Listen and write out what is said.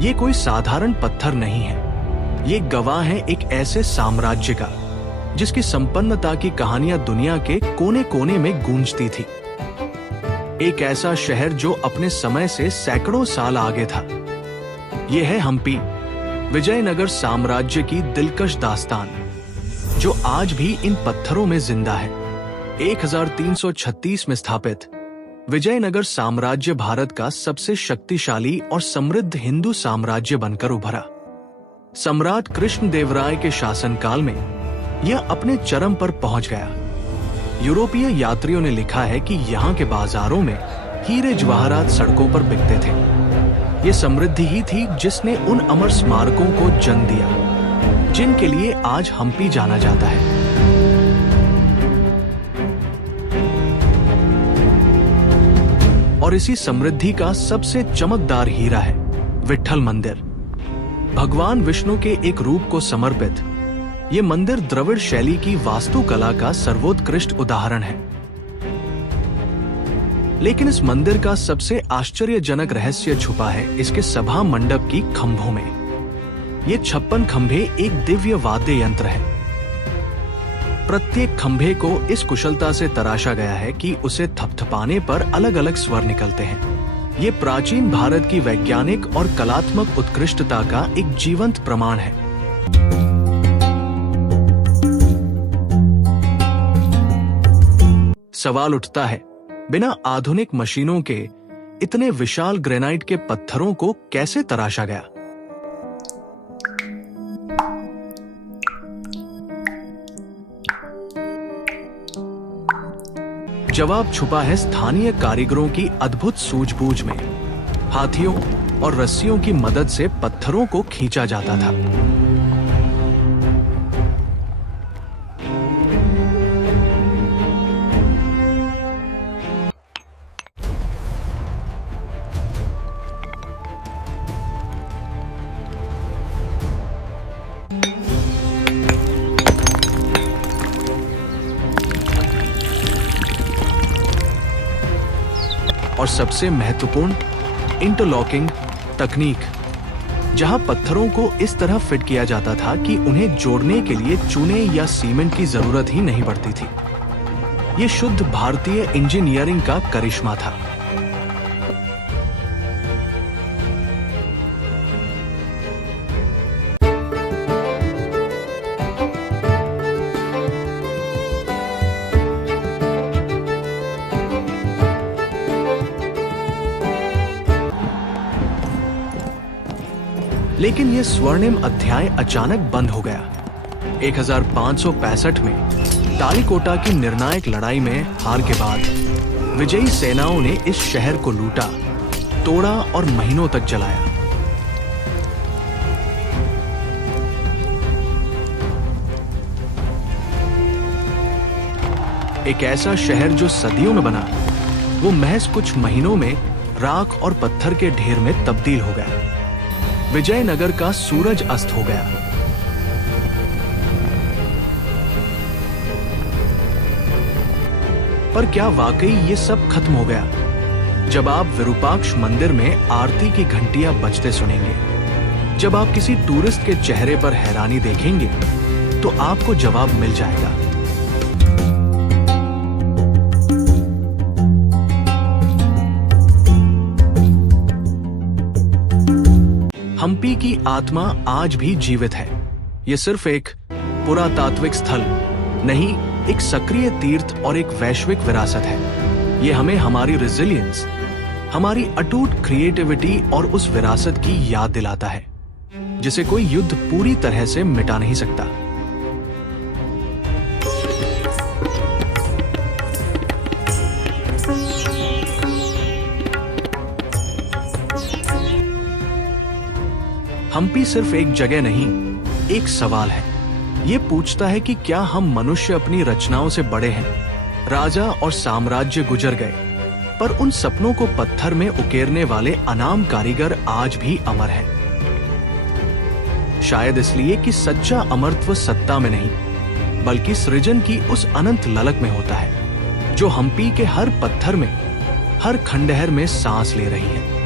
ये कोई साधारण पत्थर नहीं है, ये गवाह है एक ऐसे साम्राज्य का जिसकी संपन्नता की कहानियां दुनिया के कोने कोने में गूंजती थी। एक ऐसा शहर जो अपने समय से सैकड़ों साल आगे था। यह है हम्पी, विजयनगर साम्राज्य की दिलकश दास्तान, जो आज भी इन पत्थरों में जिंदा है। 1336 में स्थापित विजयनगर साम्राज्य भारत का सबसे शक्तिशाली और समृद्ध हिंदू साम्राज्य बनकर उभरा। सम्राट कृष्णदेवराय के शासनकाल में यह अपने चरम पर पहुंच गया। यूरोपीय यात्रियों ने लिखा है कि यहाँ के बाजारों में हीरे जवाहरात सड़कों पर बिकते थे। ये समृद्धि ही थी जिसने उन अमर स्मारकों को जन्म दिया जिनके लिए आज हम्पी जाना जाता है। और इसी समृद्धि का सबसे चमकदार हीरा है विट्ठल मंदिर। भगवान विष्णु के एक रूप को समर्पित ये मंदिर द्रविड़ शैली की वास्तुकला का सर्वोत्कृष्ट उदाहरण है। लेकिन इस मंदिर का सबसे आश्चर्यजनक रहस्य छुपा है इसके सभा मंडप की खंभों में। ये 56 खंभे एक दिव्य वाद्य यंत्र है। प्रत्येक खंभे को इस कुशलता से तराशा गया है कि उसे थपथपाने पर अलग अलग स्वर निकलते हैं। ये प्राचीन भारत की वैज्ञानिक और कलात्मक उत्कृष्टता का एक जीवंत प्रमाण है। सवाल उठता है, बिना आधुनिक मशीनों के इतने विशाल ग्रेनाइट के पत्थरों को कैसे तराशा गया? जवाब छुपा है स्थानीय कारीगरों की अद्भुत सूझबूझ में। हाथियों और रस्सियों की मदद से पत्थरों को खींचा जाता था। और सबसे महत्वपूर्ण, इंटरलॉकिंग तकनीक, जहां पत्थरों को इस तरह फिट किया जाता था कि उन्हें जोड़ने के लिए चूने या सीमेंट की जरूरत ही नहीं पड़ती थी। ये शुद्ध भारतीय इंजीनियरिंग का करिश्मा था। लेकिन यह स्वर्णिम अध्याय अचानक बंद हो गया। 1565 में तालिकोटा की निर्णायक लड़ाई में हार के बाद विजयी सेनाओं ने इस शहर को लूटा, तोड़ा और महीनों तक जलाया। एक ऐसा शहर जो सदियों में बना, वो महज कुछ महीनों में राख और पत्थर के ढेर में तब्दील हो गया। विजयनगर का सूरज अस्त हो गया। पर क्या वाकई ये सब खत्म हो गया? जब आप विरूपाक्ष मंदिर में आरती की घंटियां बजते सुनेंगे, जब आप किसी टूरिस्ट के चेहरे पर हैरानी देखेंगे, तो आपको जवाब मिल जाएगा। हम्पी की आत्मा आज भी जीवित है। ये सिर्फ एक पुरातात्विक स्थल नहीं, एक सक्रिय तीर्थ और एक वैश्विक विरासत है। ये हमें हमारी रेजिलियंस, हमारी अटूट क्रिएटिविटी और उस विरासत की याद दिलाता है जिसे कोई युद्ध पूरी तरह से मिटा नहीं सकता। हम्पी सिर्फ एक जगह नहीं, एक सवाल है। ये पूछता है कि क्या हम मनुष्य अपनी रचनाओं से बड़े हैं? राजा और साम्राज्य गुजर गए, पर उन सपनों को पत्थर में उकेरने वाले अनाम कारीगर आज भी अमर हैं। शायद इसलिए कि सच्चा अमरत्व सत्ता में नहीं, बल्कि सृजन की उस अनंत ललक में होता है, जो हम्पी के हर पत्थर में, हर खंडहर में सांस ले रही है।